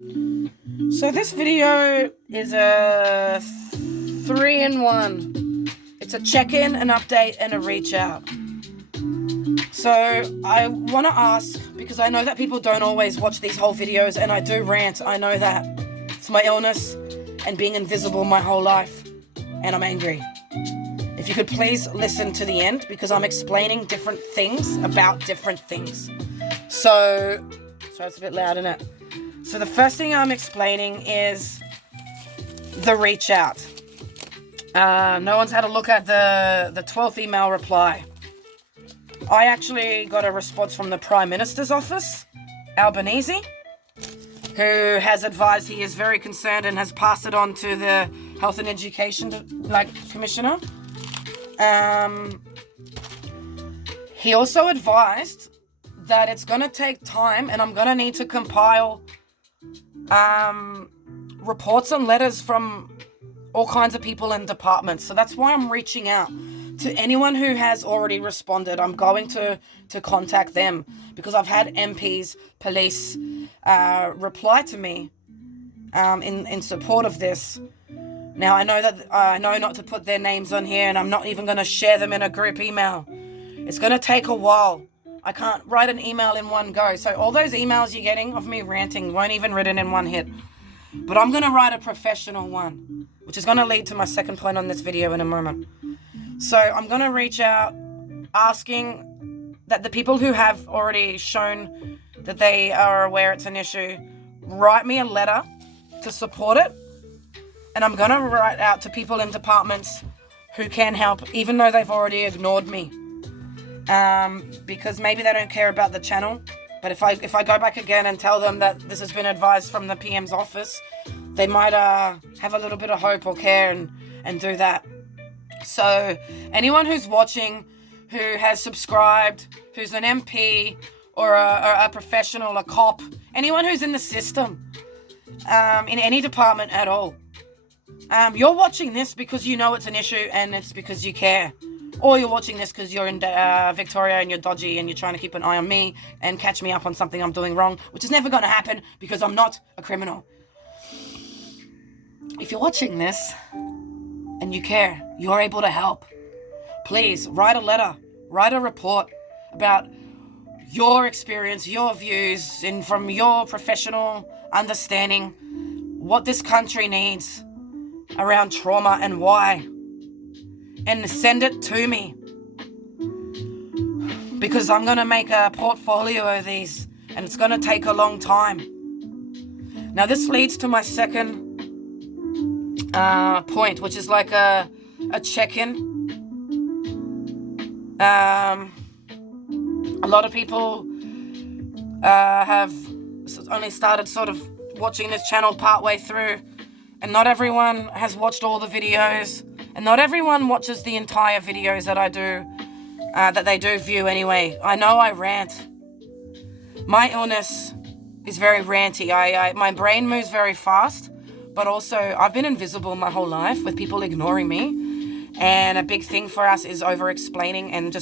So this video is a 3-in-1. It's a check-in, an update, and a reach out. So I want to ask, because I know that people don't always watch these whole videos, and I do rant, I know that. It's my illness and being invisible my whole life, and I'm angry. If you could please listen to the end, because I'm explaining different things about different things. So it's a bit loud, isn't it? So the first thing I'm explaining is the reach out. No one's had a look at the 12th email reply. I actually got a response from the Prime Minister's office, Albanese, who has advised he is very concerned and has passed it on to the Health and Education Commissioner. He also advised that it's going to take time and I'm going to need to compile reports and letters from all kinds of people and departments. So that's why I'm reaching out to anyone who has already responded. I'm going to contact them because I've had MPs, police reply to me in support of this. Now, I know not to put their names on here, and I'm not even going to share them in a group email. It's going to take a while. I can't write an email in one go. So all those emails you're getting of me ranting weren't even written in one hit. But I'm going to write a professional one, which is going to lead to my second point on this video in a moment. So I'm going to reach out asking that the people who have already shown that they are aware it's an issue, write me a letter to support it. And I'm going to write out to people in departments who can help, even though they've already ignored me. Because maybe they don't care about the channel. But if I go back again and tell them that this has been advised from the PM's office, they might have a little bit of hope or care and do that. So anyone who's watching, who has subscribed, who's an MP or a professional, a cop, anyone who's in the system, in any department at all, you're watching this because you know it's an issue and it's because you care. Or you're watching this because you're in Victoria and you're dodgy and you're trying to keep an eye on me and catch me up on something I'm doing wrong, which is never going to happen because I'm not a criminal. If you're watching this and you care, you're able to help. Please write a letter, write a report about your experience, your views, and from your professional understanding what this country needs around trauma and why. And send it to me. Because I'm going to make a portfolio of these and it's going to take a long time. Now this leads to my second point, which is like a check-in. A lot of people have only started sort of watching this channel partway through, and not everyone has watched all the videos. And not everyone watches the entire videos that I do, that they do view anyway. I know I rant. My illness is very ranty. My brain moves very fast, but also I've been invisible my whole life with people ignoring me. And a big thing for us is over-explaining and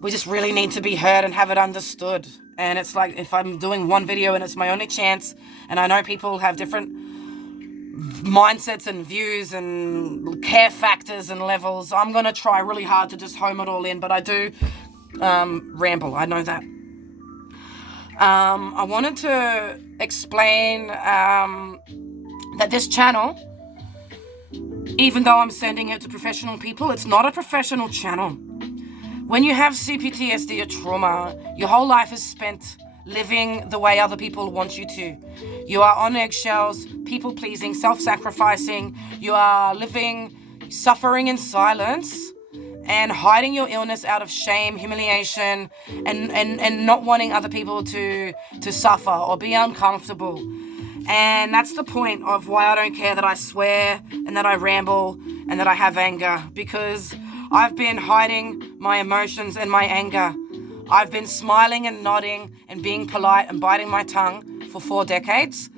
we just really need to be heard and have it understood. And it's like if I'm doing one video and it's my only chance, and I know people have different mindsets and views and care factors and levels, I'm going to try really hard to just home it all in, but I do ramble, I know that. I wanted to explain that this channel, even though I'm sending it to professional people, it's not a professional channel. When you have CPTSD or trauma, your whole life is spent living the way other people want you to. You are on eggshells, people-pleasing, self-sacrificing. You are living, suffering in silence and hiding your illness out of shame, humiliation, and not wanting other people to suffer or be uncomfortable. And that's the point of why I don't care that I swear and that I ramble and that I have anger, because I've been hiding my emotions and my anger. I've been smiling and nodding and being polite and biting my tongue for 4 decades.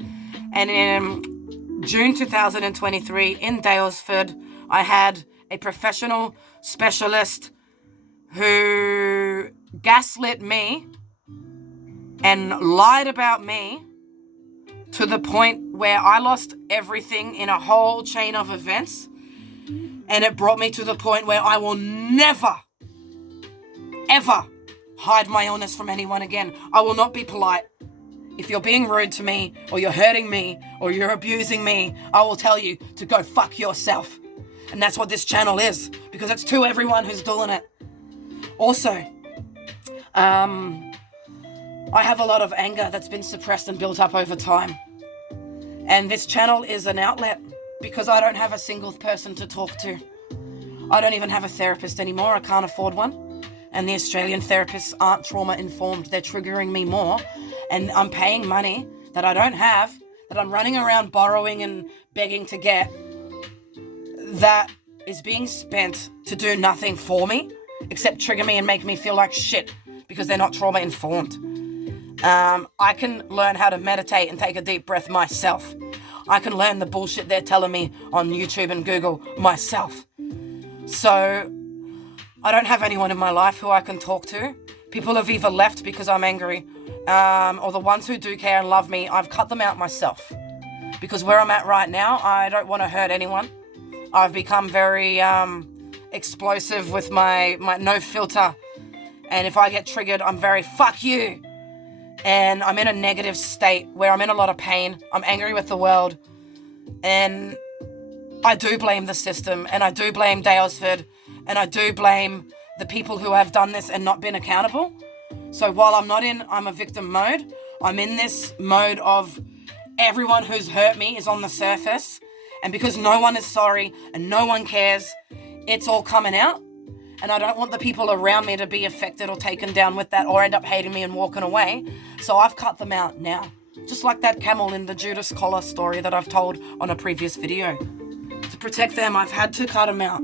And in June 2023 in Daylesford, I had a professional specialist who gaslit me and lied about me to the point where I lost everything in a whole chain of events. And it brought me to the point where I will never, ever hide my illness from anyone again. I will not be polite. If you're being rude to me, or you're hurting me, or you're abusing me, I will tell you to go fuck yourself. And that's what this channel is, because it's to everyone who's doing it. Also, I have a lot of anger that's been suppressed and built up over time. And this channel is an outlet because I don't have a single person to talk to. I don't even have a therapist anymore. I can't afford one. And the Australian therapists aren't trauma informed. They're triggering me more. And I'm paying money that I don't have, that I'm running around borrowing and begging to get, that is being spent to do nothing for me except trigger me and make me feel like shit because they're not trauma informed. I can learn how to meditate and take a deep breath myself. I can learn the bullshit they're telling me on YouTube and Google myself. So I don't have anyone in my life who I can talk to. People have either left because I'm angry, or the ones who do care and love me, I've cut them out myself. Because where I'm at right now, I don't want to hurt anyone. I've become very explosive with my no filter. And if I get triggered, I'm very fuck you. And I'm in a negative state where I'm in a lot of pain. I'm angry with the world. And I do blame the system. And I do blame Daylesford. And I do blame the people who have done this and not been accountable. So while I'm a victim mode, I'm in this mode of everyone who's hurt me is on the surface. And because no one is sorry and no one cares, it's all coming out. And I don't want the people around me to be affected or taken down with that or end up hating me and walking away. So I've cut them out now. Just like that camel in the Judas Collar story that I've told on a previous video. To protect them, I've had to cut them out.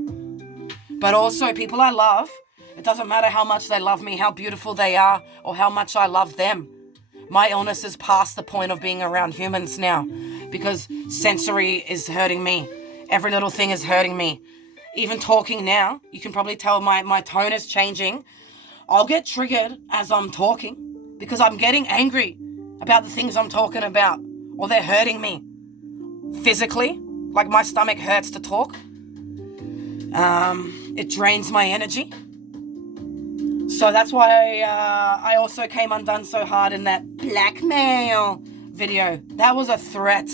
But also people I love, it doesn't matter how much they love me, how beautiful they are, or how much I love them. My illness is past the point of being around humans now because sensory is hurting me. Every little thing is hurting me. Even talking now, you can probably tell my tone is changing. I'll get triggered as I'm talking because I'm getting angry about the things I'm talking about, or they're hurting me physically, like my stomach hurts to talk. It drains my energy. So that's why I also came undone so hard in that blackmail video. That was a threat.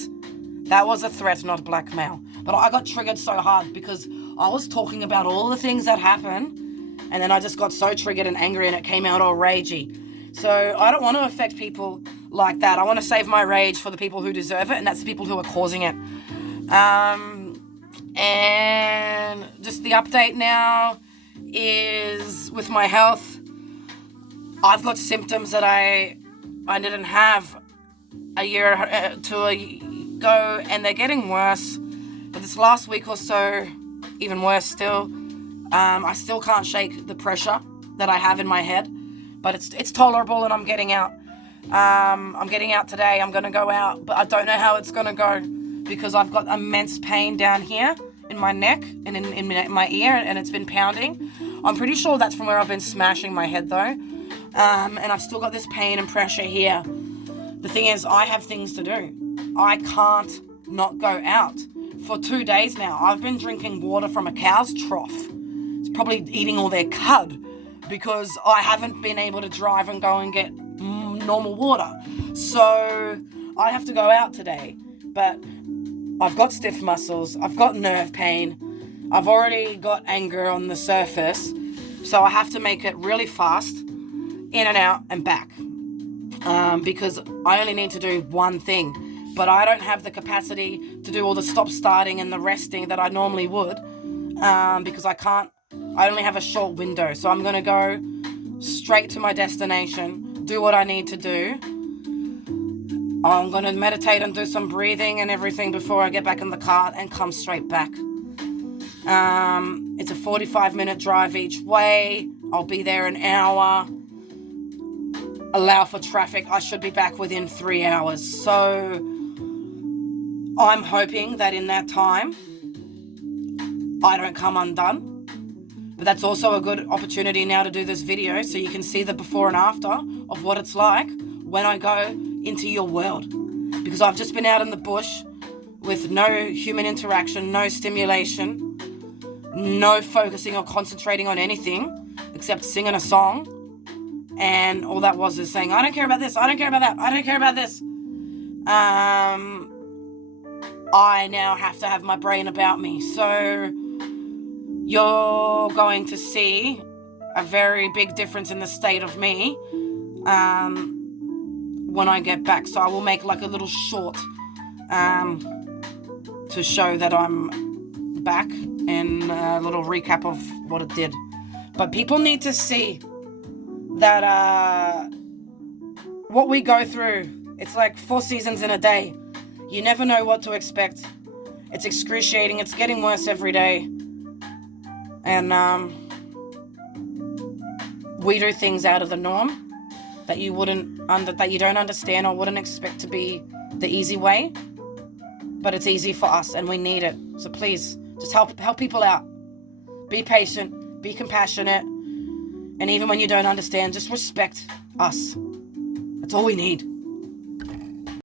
That was a threat, not blackmail. But I got triggered so hard because I was talking about all the things that happened, and then I just got so triggered and angry and it came out all ragey. So I don't want to affect people like that. I want to save my rage for the people who deserve it, and that's the people who are causing it. And just the update now is with my health. I've got symptoms that I didn't have a year ago, and they're getting worse. But this last week or so, even worse still. I still can't shake the pressure that I have in my head, but it's tolerable, and I'm getting out. I'm getting out today. I'm going to go out, but I don't know how it's going to go because I've got immense pain down here in my neck and in my ear, and it's been pounding. I'm pretty sure that's from where I've been smashing my head though. And I've still got this pain and pressure here. The thing is, I have things to do. I can't not go out. For 2 days now, I've been drinking water from a cow's trough. It's probably eating all their cud because I haven't been able to drive and go and get normal water. So I have to go out today. But I've got stiff muscles. I've got nerve pain. I've already got anger on the surface. So I have to make it really fast, in and out and back. Because I only need to do one thing. But I don't have the capacity to do all the stop-starting and the resting that I normally would, because I only have a short window. So I'm going to go straight to my destination, do what I need to do. I'm going to meditate and do some breathing and everything before I get back in the car and come straight back. It's a 45-minute drive each way. I'll be there an hour. Allow for traffic. I should be back within 3 hours. So I'm hoping that in that time, I don't come undone. But that's also a good opportunity now to do this video so you can see the before and after of what it's like when I go into your world. because I've just been out in the bush with no human interaction, no stimulation, no focusing or concentrating on anything except singing a song. And all that was is saying, I don't care about this, I don't care about that, I don't care about this. I now have to have my brain about me. So you're going to see a very big difference in the state of me when I get back. So I will make like a little short to show that I'm back, and a little recap of what it did. But people need to see that what we go through, it's like 4 seasons in a day. You never know what to expect. It's excruciating. It's getting worse every day. And we do things out of the norm that you that you don't understand or wouldn't expect to be the easy way. But it's easy for us and we need it. So please, just help people out. Be patient, be compassionate, and even when you don't understand, just respect us. That's all we need.